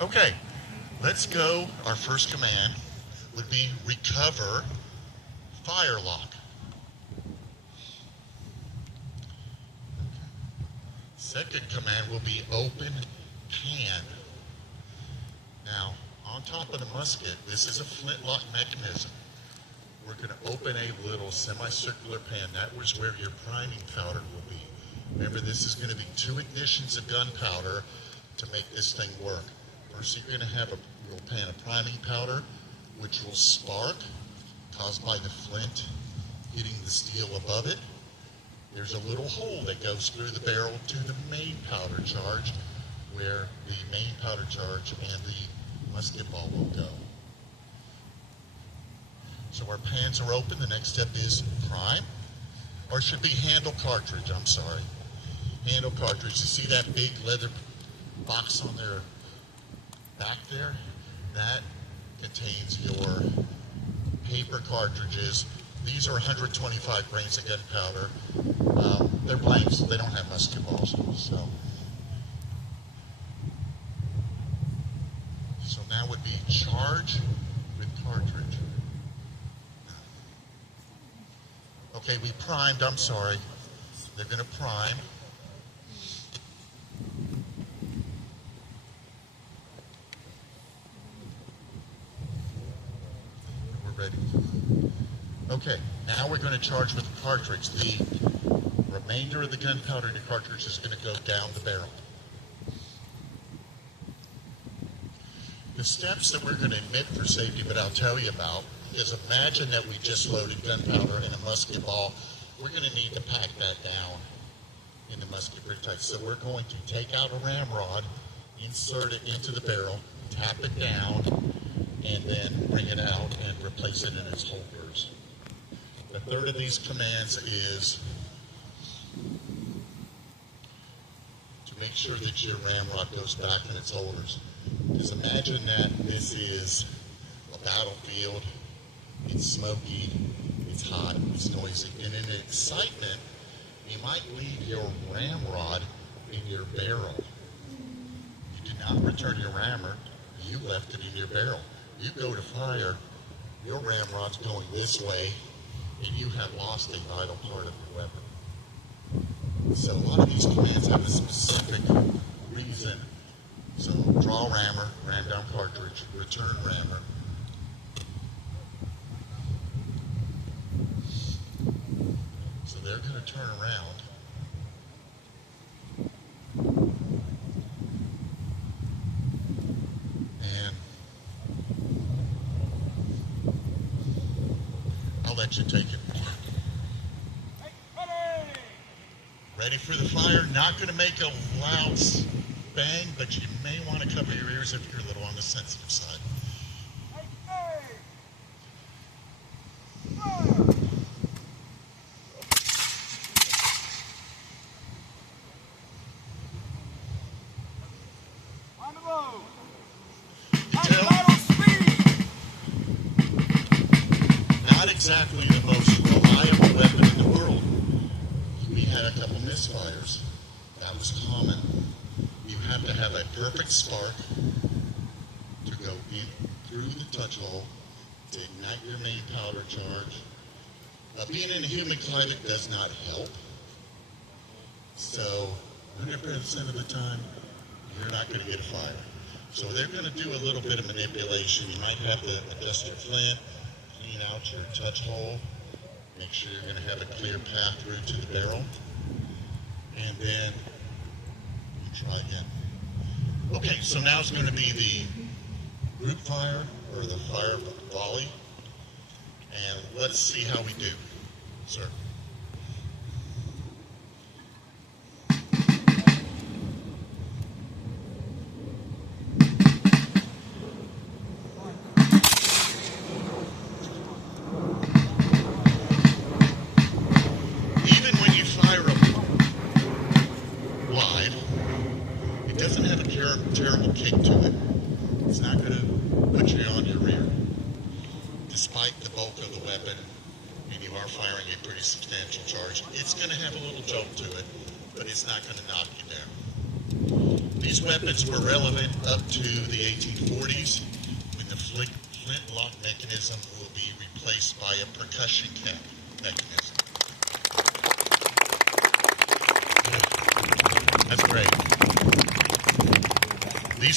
Okay, let's go. Our first command would be recover fire lock. Second command will be open can. Now, on top of the musket, this is a flintlock mechanism. We're going to open a little semicircular pan. That was where your priming powder will be. Remember, this is going to be 2 ignitions of gunpowder to make this thing work. First, you're going to have a little pan of priming powder, which will spark, caused by the flint hitting the steel above it. There's a little hole that goes through the barrel to the main powder charge, where the main powder charge and the musket ball will go. So our pans are open. The next step is prime, or it should be handle cartridge, I'm sorry. Handle cartridge. You see that big leather box on their back there? That contains your paper cartridges. These are 125 grains of gunpowder. They're blanks. They don't have musket balls. So now would be charge with cartridge. Okay, we primed. I'm sorry. They're going to prime. We're ready. Okay, now we're going to charge with the cartridge. The remainder of the gunpowder in the cartridge is going to go down the barrel. The steps that we're going to omit for safety, but I'll tell you about, is imagine that we just loaded gunpowder in a musket ball. We're going to need to pack that down in the musket pretty tight. So we're going to take out a ramrod, insert it into the barrel, tap it down, and then bring it out and replace it in its holders. The third of these commands is to make sure that your ramrod goes back in its holders. Just imagine that this is a battlefield. It's smoky, it's hot, it's noisy, and in excitement, you might leave your ramrod in your barrel. You did not return your rammer, you left it in your barrel. You go to fire, your ramrod's going this way, and you have lost a vital part of your weapon. So a lot of these commands have a specific reason. So draw rammer, ram down cartridge, return rammer. So they're going to turn around. And I'll let you take it. Ready for the fire? Not going to make a loud bang, but you may want to cover your ears if you're a little on the sensitive side. Not exactly the most reliable weapon in the world. We had a couple misfires. That was common. You have to have a perfect spark to go in through the touch hole to ignite your main powder charge. Being in a humid climate does not help. So 100% of the time, you're not going to get a fire. So they're going to do a little bit of manipulation. You might have to adjust your flint, clean out your touch hole, make sure you're going to have a clear path through to the barrel, and then you try again. Okay, so now it's going to be the group fire, or the fire volley, and let's see how we do, sir. It doesn't have a terrible kick to it. It's not going to put you on your rear. Despite the bulk of the weapon, and you are firing a pretty substantial charge, it's going to have a little jolt to it, but it's not going to knock you down. These weapons were relevant up to the 1840s, when the flintlock mechanism will be replaced by a percussion cap mechanism. That's great.